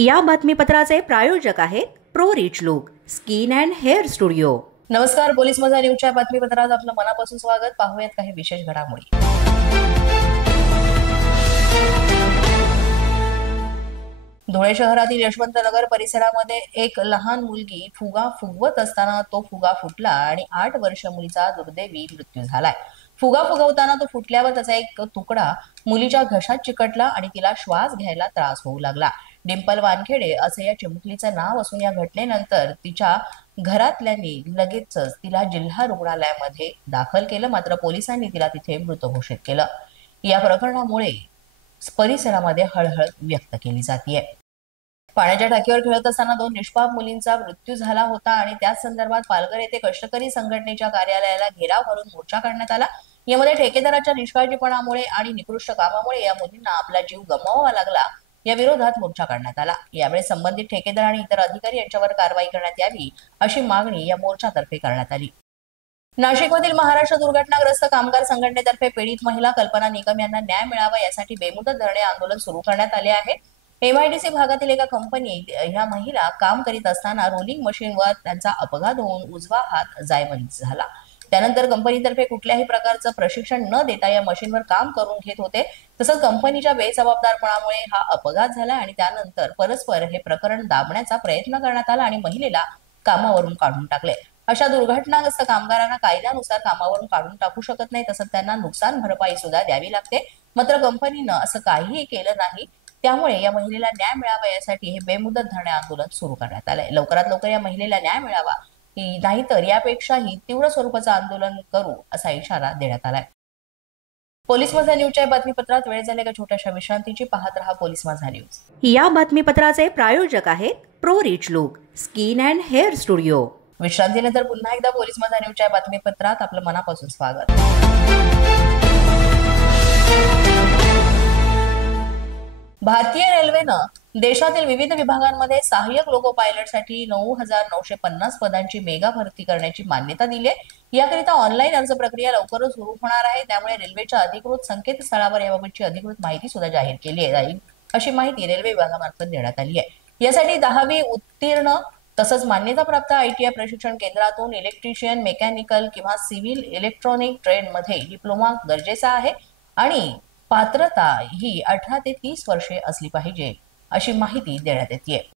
या बातमीपत्राचे प्रायोजक आहेत pro rich look skin and hair studio. नमस्कार, पोलीस माझा न्यूजच्या बातमीपत्रात आपलं मनापासून स्वागत। पाहूयात काही विशेष घडामोडी। धुळे शहरातील यशवंतनगर परिसरामध्ये एक लहान मुलगी फुगा फुगवत असताना तो फुगा फुटला आणि 8 वर्षीय मुलीचा दुर्दैवी मृत्यू झालाय। फुगा फुगवताना तो फुटल्यावर त्याचा एक तुकडा मुलीच्या घशात चिकटला आणि तिला श्वास घ्यायला त्रास होऊ लागला। डिंपल वानखेडे असे या चिमुकलीचं नाव असून या घटनेनंतर तिच्या घरातल्यांनी लगेचच तिला जिल्हा रुग्णालयामध्ये दाखल केलं, मात्र पोलिसांनी तिला तिथे मृत घोषित केलं। या प्रकरणामुळे परिसरामध्ये हळहळ व्यक्त केली जाते। पाण्याच्या टाकीवर खेळत असताना 2 निष्पाप मुलींचा मृत्यू झाला होता आणि त्याच संदर्भात पालघर येथे कष्टकरी संघटनेच्या कार्यालयाला घेराव करून मोर्चा काढण्यात आला। यामध्ये ठेकेदाराच्या निष्काळजीपणामुळे आणि निकृष्ट कामामुळे या मुलींना आपला जीव गमवावा लागला या विरोधात मोर्चा काढण्यात आला। यावेळी संबंधित ठेकेदार आणि इतर अधिकारी यांच्यावर कारवाई करण्यात यावी अशी मागणी या मोर्चातर्फे करण्यात आली। नाशिकमधील महाराष्ट्र दुर्घटनाग्रस्त कामगार संघटनेतर्फे पीडित महिला कल्पना निकम यांना न्याय मिळावा यासाठी बेमुदत धरणे आंदोलन सुरू करण्यात आले आहे। एमआयडीसी भागातील एका कंपनीत ह्या महिला काम करीत असताना रोलिंग मशीनवर त्यांचा अपघात होऊन उजवा हात जायमानीत झाला। त्यानंतर कंपनीतर्फे कुठल्याही प्रकारचं प्रशिक्षण न देता या मशीनवर काम करून घेत होते। तसंच कंपनीच्या बेजबाबदारपणामुळे हा अपघात झाला आणि त्यानंतर परस्पर हे प्रकरण दाबण्याचा प्रयत्न करण्यात आला आणि महिलेला कामावरून काढून टाकले। अशा दुर्घटनाग्रस्त कामगारांना कायद्यानुसार कामावरून काढून टाकू शकत नाही, तसंच त्यांना नुकसान भरपाई सुद्धा द्यावी लागते। मात्र कंपनीनं असं काहीही केलं नाही, त्यामुळे या महिलेला न्याय मिळावा यासाठी हे बेमुदत धरणे आंदोलन सुरू करण्यात आलंय। लवकरात लवकर या महिलेला न्याय मिळावा, नाहीतर यापेक्षाही तीव्र स्वरूपाचं आंदोलन करू असा इशारा देण्यात आलाय। पोलीस माझा न्यूजच्या बातमीपत्रात वेळ झाली का छोट्याशा विश्रांतीची। पाहत रहा पोलीस माझा न्यूज। या बातमीपत्राचे प्रायोजक आहेत pro rich look skin and hair studio. विश्रांतीनंतर पुन्हा एकदा पोलीस माझा न्यूजच्या बातमीपत्रात आपलं मनापासून स्वागत। भारतीय रेल्वेनं देशातील विविध विभागांमध्ये सहाय्यक लोको पायलटसाठी 9,950 पदांची मेगा भरती करण्याची मान्यता दिली आहे। याकरिता ऑनलाईन अर्ज प्रक्रिया लवकरच सुरू होणार आहे। त्यामुळे रेल्वेच्या अधिकृत संकेतस्थळावर याबाबतची अधिकृत माहिती सुद्धा जाहीर केली जाईल अशी माहिती रेल्वे विभागामार्फत देण्यात आली आहे। यासाठी 10वी उत्तीर्ण तसंच मान्यताप्राप्त ITI प्रशिक्षण केंद्रातून इलेक्ट्रिशियन, मेकॅनिकल किंवा सिव्हिल इलेक्ट्रॉनिक ट्रेडमध्ये डिप्लोमा गरजेचा आहे आणि पात्रता ही 18 ते 30 वर्षे असली पाहिजे अशी माहिती देण्यात येते।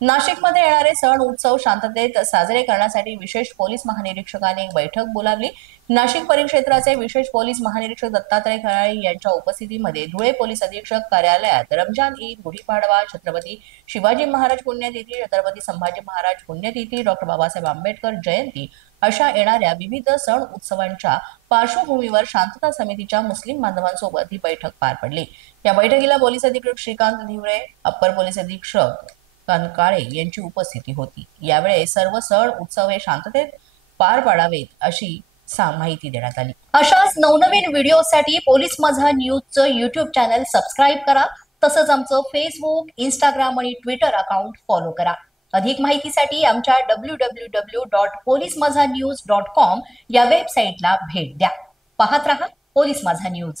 नाशिकमध्ये येणारे सण उत्सव शांततेत साजरे करण्यासाठी विशेष पोलीस महानिरीक्षकाने एक बैठक बोलावली। नाशिक परिक्षेत्राचे विशेष पोलीस महानिरीक्षक दत्तात्रय खराळे यांच्या उपस्थितीमध्ये धुळे पोलीस अधीक्षक कार्यालयात रमजान ईद, गुढीपाडवा, छत्रपती शिवाजी महाराज पुण्यतिथी, छत्रपती संभाजी महाराज पुण्यतिथी, डॉक्टर बाबासाहेब आंबेडकर जयंती अशा येणाऱ्या विविध सण उत्सवांच्या पार्श्वभूमीवर शांतता समितीच्या मुस्लिम बांधवांसोबत ही बैठक पार पडली। या बैठकीला पोलीस अधीक्षक श्रीकांत धिवरे, अप्पर पोलीस अधीक्षक काळे यांची उपस्थिती होती। यावेळी सर्व सण उत्सव हे शांततेत पार पाडावेत अशी माहिती देण्यात आली। अशाच नवनवीन व्हिडिओसाठी पोलीस माझा न्यूजचं YouTube चॅनल सबस्क्राईब करा, तसंच आमचं फेसबुक, इंस्टाग्राम आणि ट्विटर अकाउंट फॉलो करा। अधिक माहितीसाठी आमच्या www.polismazhanews.com या वेबसाईटला भेट द्या। पाहत रहा पोलीस माझा न्यूज।